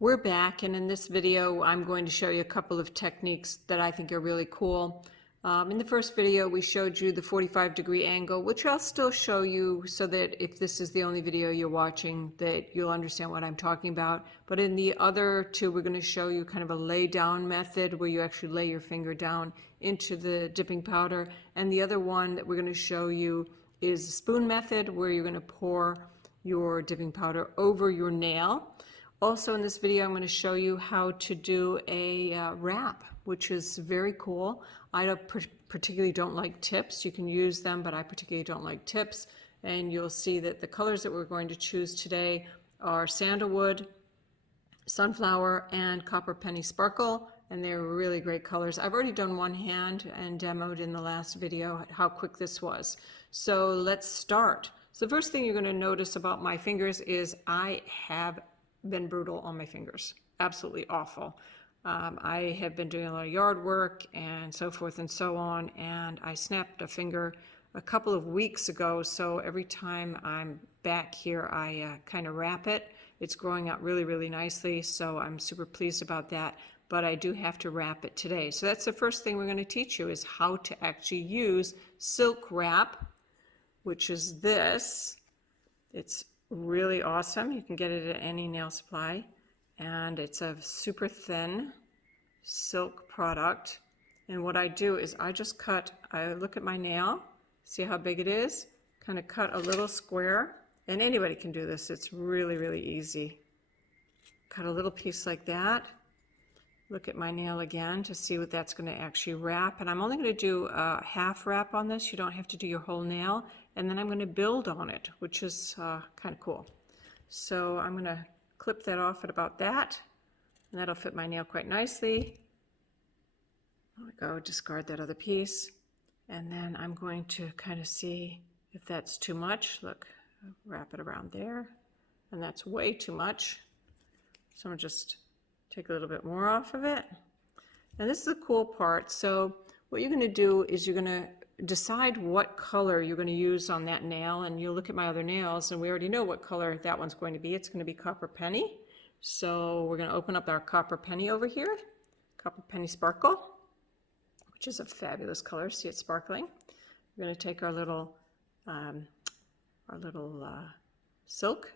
We're back, and in this video I'm going to show you a couple of techniques that I think are really cool. In the first video we showed you the 45-degree angle, which I'll still show you so that if this is the only video you're watching that you'll understand what I'm talking about. But in the other two we're going to show you kind of a lay down method where you actually lay your finger down into the dipping powder, and the other one that we're going to show you is the spoon method where you're going to pour your dipping powder over your nail. Also in this video I'm going to show you how to do a wrap, which is very cool. I particularly don't like tips. You can use them, but I particularly don't like tips. And you'll see that the colors that we're going to choose today are sandalwood, sunflower, and copper penny sparkle, and they're really great colors. I've already done one hand and demoed in the last video how quick this was. So let's start. So the first thing you're going to notice about my fingers is I have been brutal on my fingers, absolutely awful. I have been doing a lot of yard work and so forth and so on, and I snapped a finger a couple of weeks ago, so every time I'm back here I kind of wrap it. It's growing out really, really nicely, so I'm super pleased about that, but I do have to wrap it today. So that's the first thing we're going to teach you, is how to actually use silk wrap, which is this. It's really awesome. You can get it at any nail supply, and it's a super thin silk product. And what I do is I look at my nail, see how big it is, kind of cut a little square, and anybody can do this. It's really, really easy. Cut a little piece like that. Look at my nail again to see what that's going to actually wrap, and I'm only going to do a half wrap on this. You don't have to do your whole nail, and then I'm going to build on it, which is kind of cool. So I'm going to clip that off at about that, and that'll fit my nail quite nicely. There we go, discard that other piece, and then I'm going to kind of see if that's too much. Look, wrap it around there, and that's way too much. So I'm going to just take a little bit more off of it. And this is the cool part. So what you're going to do is you're going to decide what color you're going to use on that nail, and you'll look at my other nails and we already know what color that one's going to be. It's going to be copper penny. So we're going to open up our copper penny over here, copper penny sparkle, which is a fabulous color. See it sparkling. We're going to take our little silk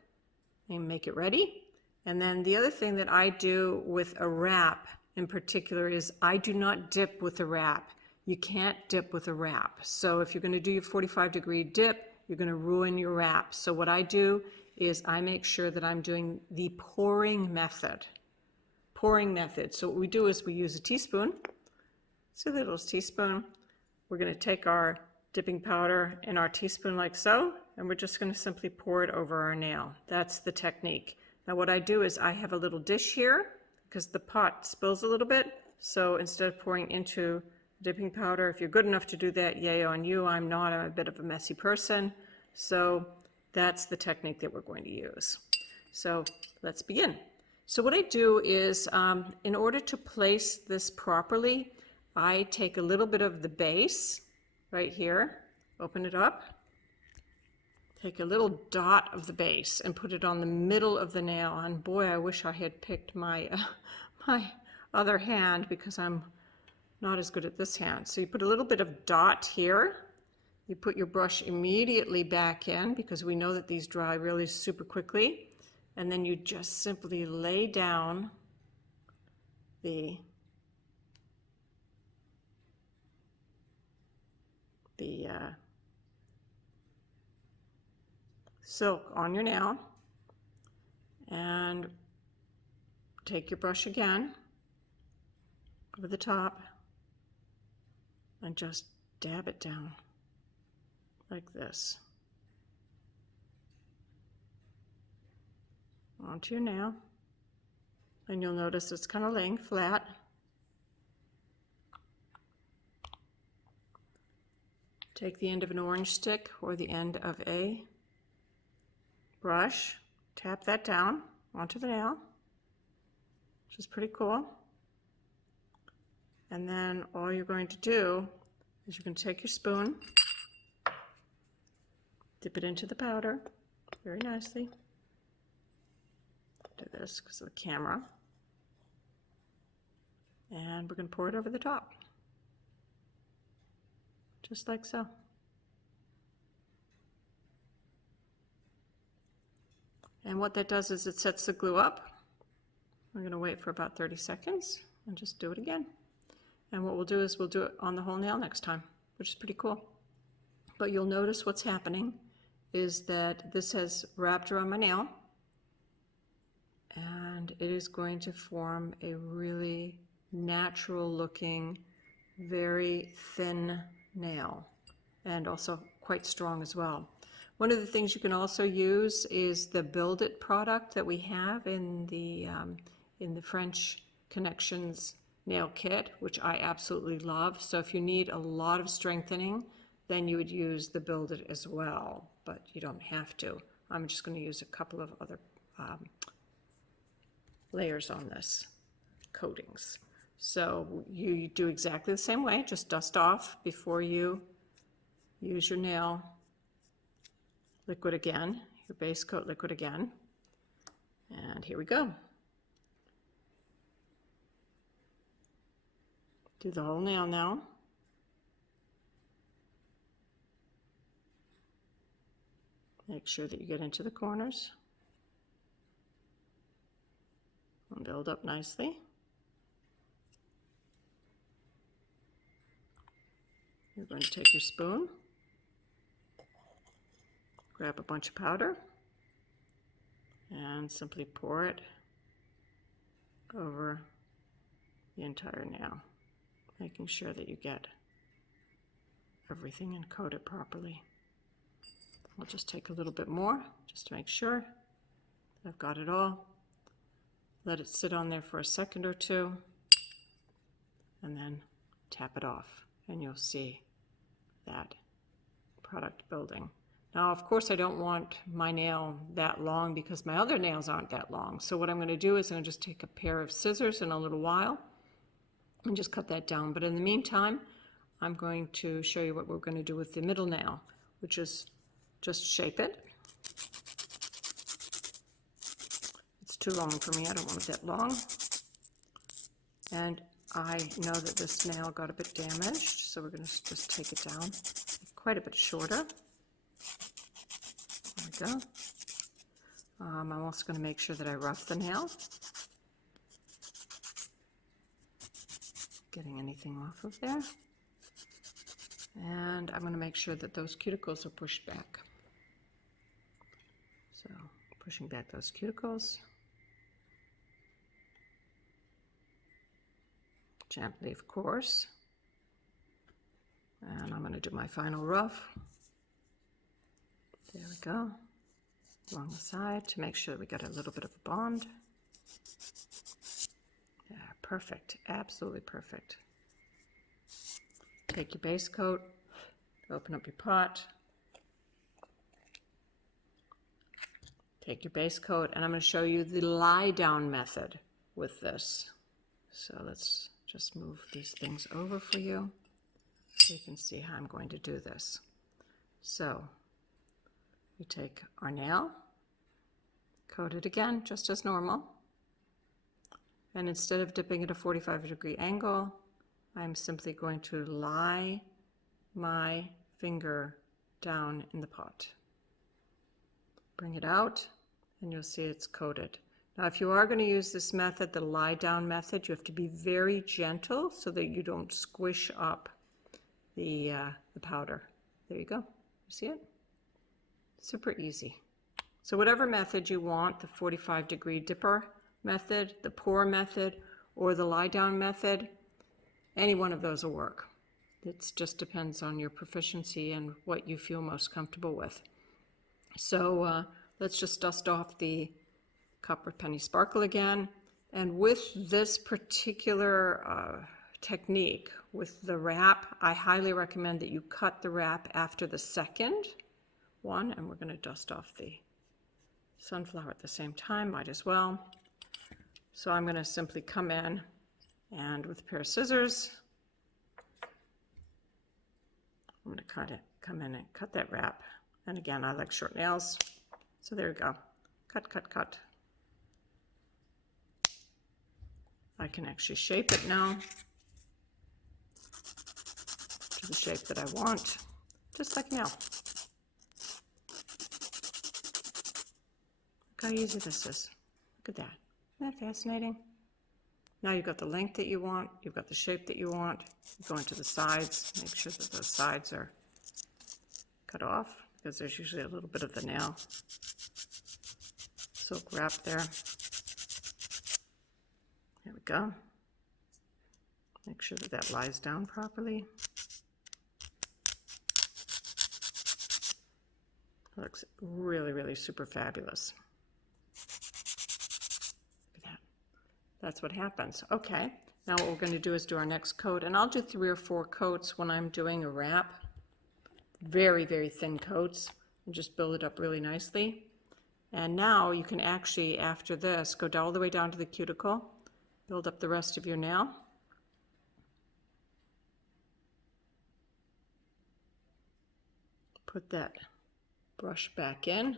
and make it ready. And then the other thing that I do with a wrap in particular is I do not dip with a wrap. You can't dip with a wrap. So if you're going to do your 45-degree dip, you're going to ruin your wrap. So what I do is I make sure that I'm doing the pouring method. Pouring method. So what we do is we use a teaspoon. See the little teaspoon? We're going to take our dipping powder in our teaspoon like so, and we're just going to simply pour it over our nail. That's the technique. Now what I do is I have a little dish here because the pot spills a little bit. So instead of pouring into dipping powder, if you're good enough to do that, yay on you. I'm not. I'm a bit of a messy person. So that's the technique that we're going to use. So let's begin. So what I do is in order to place this properly, I take a little bit of the base right here, open it up, take a little dot of the base and put it on the middle of the nail. And boy, I wish I had picked my my other hand because I'm not as good at this hand. So you put a little bit of dot here. You put your brush immediately back in because we know that these dry really super quickly. And then you just simply lay down the silk on your nail, and take your brush again over the top and just dab it down like this onto your nail, and you'll notice it's kind of laying flat. Take the end of an orange stick or the end of a brush, tap that down onto the nail, which is pretty cool. And then all you're going to do is you're going to take your spoon Dip it into the powder very nicely. Do this because of the camera. And we're going to pour it over the top. Just like so. And what that does is it sets the glue up. We're going to wait for about 30 seconds and just do it again. And what we'll do is we'll do it on the whole nail next time, which is pretty cool. But you'll notice what's happening is that this has wrapped around my nail, and it is going to form a really natural looking, very thin nail, and also quite strong as well. One of the things you can also use is the Build It product that we have in the French Connections nail kit, which I absolutely love. So if you need a lot of strengthening, then you would use the Build It as well, but you don't have to. I'm just going to use a couple of other layers on this, coatings. So you do exactly the same way, just dust off before you use your nail liquid again, your base coat liquid again. And here we go. Do the whole nail now. Make sure that you get into the corners and build up nicely. You're going to take your spoon, grab a bunch of powder, and simply pour it over the entire nail, making sure that you get everything and coat it properly. I'll just take a little bit more just to make sure I've got it all. Let it sit on there for a second or two, and then tap it off, and you'll see that product building. Now, of course, I don't want my nail that long because my other nails aren't that long. So what I'm going to do is I'm going to just take a pair of scissors in a little while and just cut that down. But in the meantime, I'm going to show you what we're going to do with the middle nail, which is just shape it. It's too long for me. I don't want it that long. And I know that this nail got a bit damaged, so we're going to just take it down quite a bit shorter. There we go. I'm also going to make sure that I rough the nail, getting anything off of there. And I'm going to make sure that those cuticles are pushed back. So pushing back those cuticles. Gently, of course. And I'm going to do my final rough. There we go. Along the side to make sure that we got a little bit of a bond. Yeah, perfect. Absolutely perfect. Take your base coat, open up your pot. Take your base coat, and I'm going to show you the lie down method with this. So let's just move these things over for you so you can see how I'm going to do this. So we take our nail, coat it again just as normal, and instead of dipping at a 45-degree angle, I'm simply going to lie my finger down in the pot. Bring it out, and you'll see it's coated. Now, if you are going to use this method, the lie down method, you have to be very gentle so that you don't squish up the powder. There you go. You see it? Super easy. So whatever method you want, the 45-degree dipper method, the pour method, or the lie down method, any one of those will work. It just depends on your proficiency and what you feel most comfortable with. So let's just dust off the Copper Penny Sparkle again. And with this particular technique, with the wrap, I highly recommend that you cut the wrap after the second one. And we're going to dust off the sunflower at the same time, might as well. So I'm going to simply come in and with a pair of scissors, I'm going to come in and cut that wrap And again, I like short nails. So there we go. Cut, cut, cut. I can actually shape it now to the shape that I want, just like now. Look how easy this is. Look at that. Isn't that fascinating? Now you've got the length that you want, you've got the shape that you want. You go into the sides, make sure that those sides are cut off, because there's usually a little bit of the nail silk wrap there. There we go. Make sure that that lies down properly. Looks really, really super fabulous. Look at that. That's what happens. Okay, now what we're going to do is do our next coat, and I'll do 3 or 4 coats when I'm doing a wrap. Very, very thin coats, and just build it up really nicely. And now you can actually, after this, go all the way down to the cuticle, build up the rest of your nail. Put that brush back in,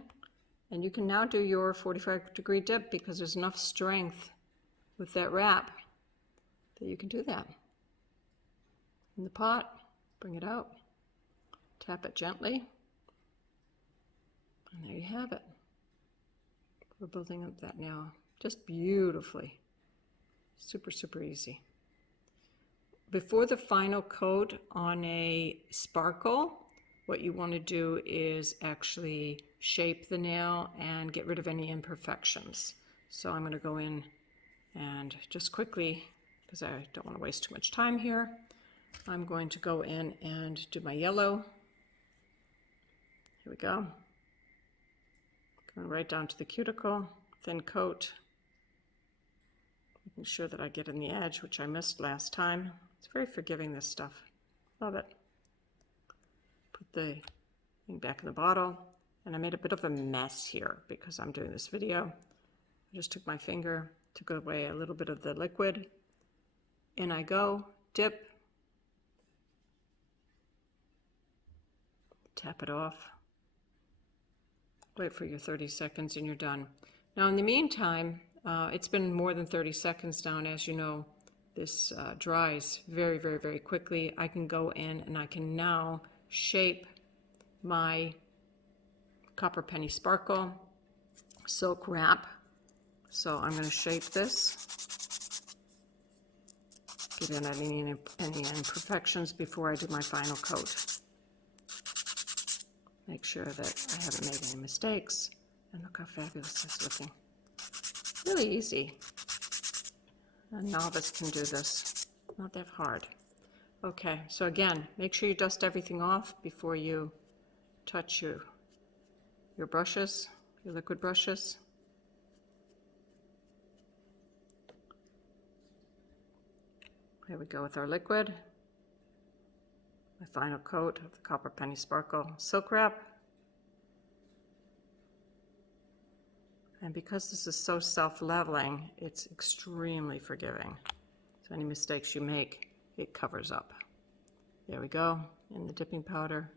and you can now do your 45-degree dip, because there's enough strength with that wrap that you can do that. In the pot, bring it out, tap it gently, and there you have it. We're building up that now just beautifully. Super, super easy. Before the final coat on a sparkle, what you want to do is actually shape the nail and get rid of any imperfections. So I'm going to go in and just quickly, because I don't want to waste too much time here, I'm going to go in and do my yellow. Here we go. Going right down to the cuticle, thin coat. Making sure that I get in the edge, which I missed last time. It's very forgiving, this stuff. Love it. Put the thing back in the bottle, and I made a bit of a mess here because I'm doing this video. I just took my finger, took away a little bit of the liquid. In I go, dip, tap it off. Wait for your 30 seconds and you're done. Now in the meantime, it's been more than 30 seconds now, and as you know, this dries very, very, very quickly. I can go in and I can now shape my Copper Penny Sparkle silk wrap. So I'm going to shape this, get in any imperfections before I do my final coat. Make sure that I haven't made any mistakes. And look how fabulous this is looking. Really easy. A novice can do this. Not that hard. Okay, so again, make sure you dust everything off before you touch your brushes, your liquid brushes. Here we go with our liquid. My final coat of the Copper Penny Sparkle silk wrap. And because this is so self-leveling, it's extremely forgiving. So any mistakes you make, it covers up. There we go, in the dipping powder.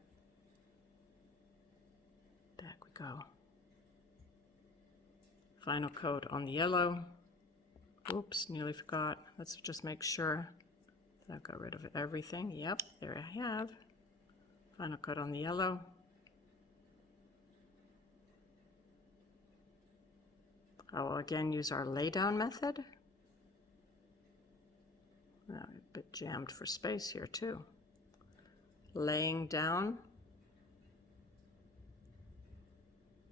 Back we go. Final coat on the yellow. Oops, nearly forgot. Let's just make sure that I've got rid of everything. Yep, there I have. Final coat on the yellow. I will again use our lay down method. A bit jammed for space here too. Laying down,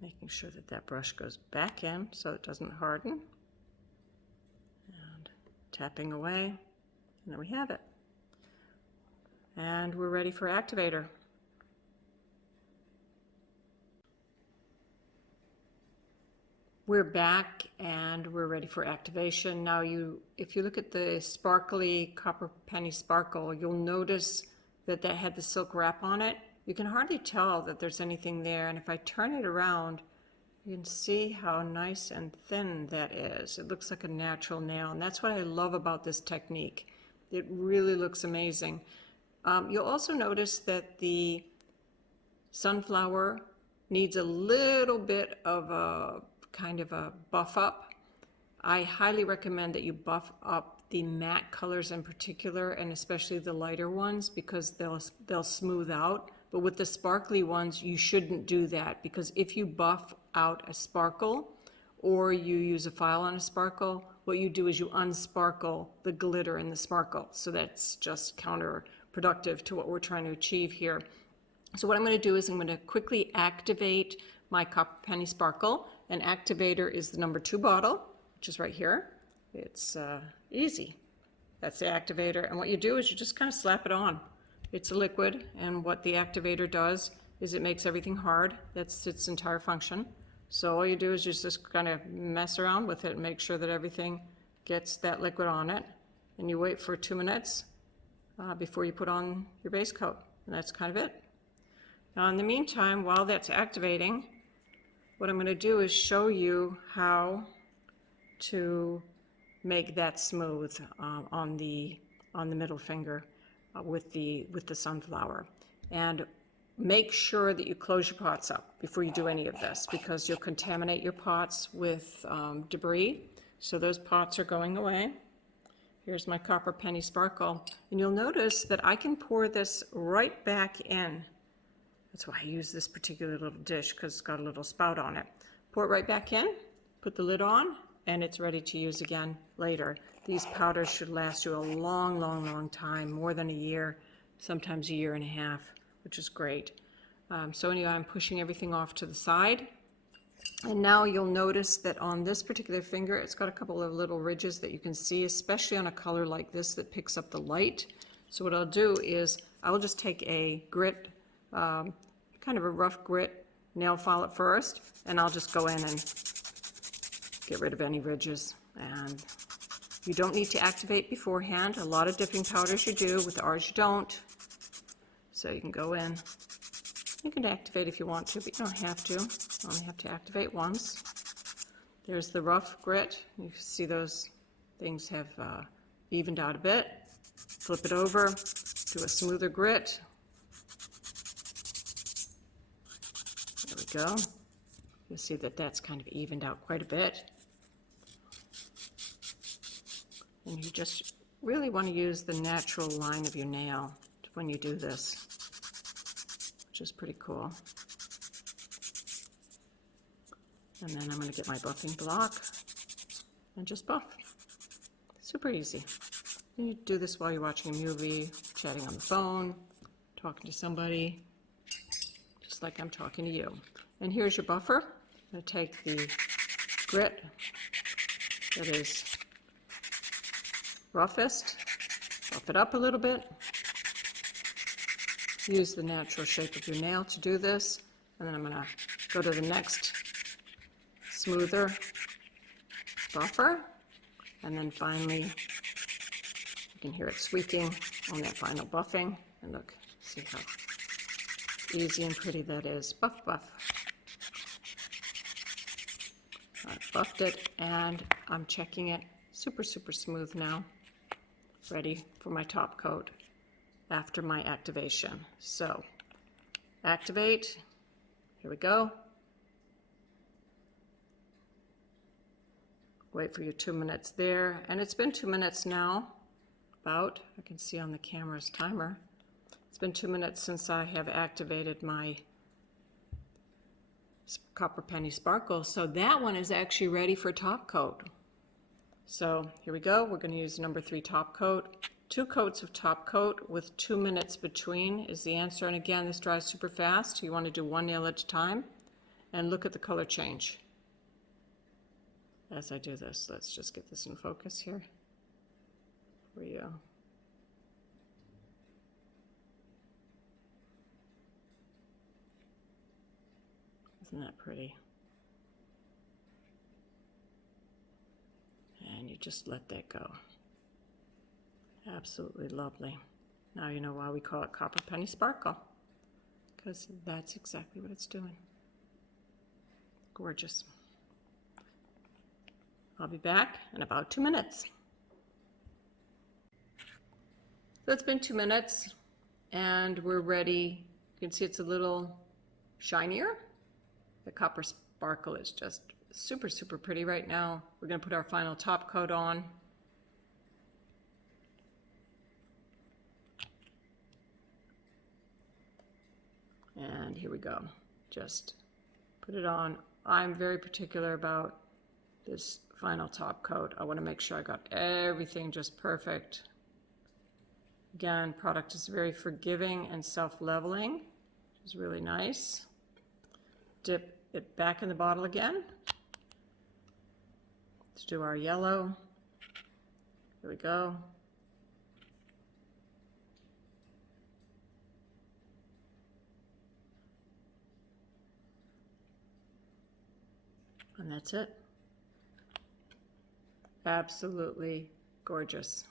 making sure that that brush goes back in so it doesn't harden, and tapping away, and there we have it. And we're ready for activator. We're back and we're ready for activation. Now if you look at the sparkly Copper Penny Sparkle, you'll notice that that had the silk wrap on it. You can hardly tell that there's anything there, and if I turn it around, you can see how nice and thin that is. It looks like a natural nail, and that's what I love about this technique. It really looks amazing. You'll also notice that the sunflower needs a little bit of a kind of a buff up. I highly recommend that you buff up the matte colors in particular, and especially the lighter ones, because they'll smooth out. But with the sparkly ones, you shouldn't do that, because if you buff out a sparkle or you use a file on a sparkle, what you do is you unsparkle the glitter in the sparkle. So that's just counterproductive to what we're trying to achieve here. So what I'm going to do is I'm going to quickly activate my Copper Penny Sparkle. An activator is the number 2 bottle, which is right here. It's easy. That's the activator. And what you do is you just kind of slap it on. It's a liquid, and what the activator does is it makes everything hard. That's its entire function. So all you do is just kind of mess around with it and make sure that everything gets that liquid on it. And you wait for 2 minutes before you put on your base coat. And that's kind of it. Now in the meantime, while that's activating, what I'm going to do is show you how to make that smooth on the middle finger with the sunflower. And make sure that you close your pots up before you do any of this, because you'll contaminate your pots with debris. So those pots are going away. Here's my Copper Penny Sparkle, and you'll notice that I can pour this right back in. That's why I use this particular little dish, because it's got a little spout on it. Pour it right back in, put the lid on, and it's ready to use again later. These powders should last you a long, long, long time, more than a year, sometimes a year and a half, which is great. So anyway, I'm pushing everything off to the side. And now you'll notice that on this particular finger, it's got a couple of little ridges that you can see, especially on a color like this that picks up the light. So what I'll do is I'll just take a grit, kind of a rough grit nail file at first, and I'll just go in and get rid of any ridges. And you don't need to activate beforehand. A lot of dipping powders you do, with ours you don't. So you can go in. You can activate if you want to, but you don't have to. You only have to activate once. There's the rough grit. You can see those things have evened out a bit. Flip it over, do a smoother grit. There we go. You'll see that that's kind of evened out quite a bit. And you just really want to use the natural line of your nail when you do this, which is pretty cool. And then I'm going to get my buffing block and just buff. Super easy. And you do this while you're watching a movie, chatting on the phone, talking to somebody, just like I'm talking to you. And here's your buffer. I'm going to take the grit that is roughest, buff it up a little bit. Use the natural shape of your nail to do this. And then I'm going to go to the next smoother buffer. And then finally, you can hear it squeaking on that final buffing. And look, see how easy and pretty that is. Buff, buff. I've buffed it, and I'm checking it. Super, super smooth now. Ready for my top coat after my activation. So, activate. Here we go. Wait for your 2 minutes there. And it's been 2 minutes now. About, I can see on the camera's timer. It's been 2 minutes since I have activated my Copper Penny Sparkle. So that one is actually ready for top coat. So here we go. We're going to use number 3 top coat. 2 coats of top coat with 2 minutes between is the answer. And again, this dries super fast. You want to do 1 nail at a time. And look at the color change as I do this. Let's just get this in focus here for you. Isn't that pretty? And you just let that go. Absolutely lovely. Now you know why we call it Copper Penny Sparkle, because that's exactly what it's doing. Gorgeous. I'll be back in about 2 minutes. So it's been 2 minutes and we're ready. You can see it's a little shinier. The copper sparkle is just super, super pretty right now. We're going to put our final top coat on. And here we go. Just put it on. I'm very particular about this final top coat. I want to make sure I got everything just perfect. Again, product is very forgiving and self-leveling, which is really nice. Dip it back in the bottle again. Let's do our yellow. Here we go. And that's it. Absolutely gorgeous.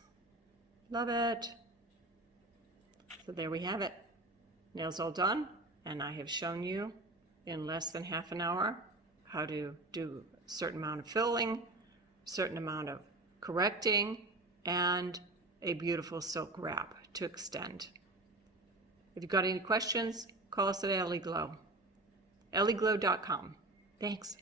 Love it. So there we have it. Nails all done, and I have shown you in less than half an hour how to do a certain amount of filling, certain amount of correcting, and a beautiful silk wrap to extend. If you've got any questions, call us at Ellie Glow. EllieGlow.com. Thanks.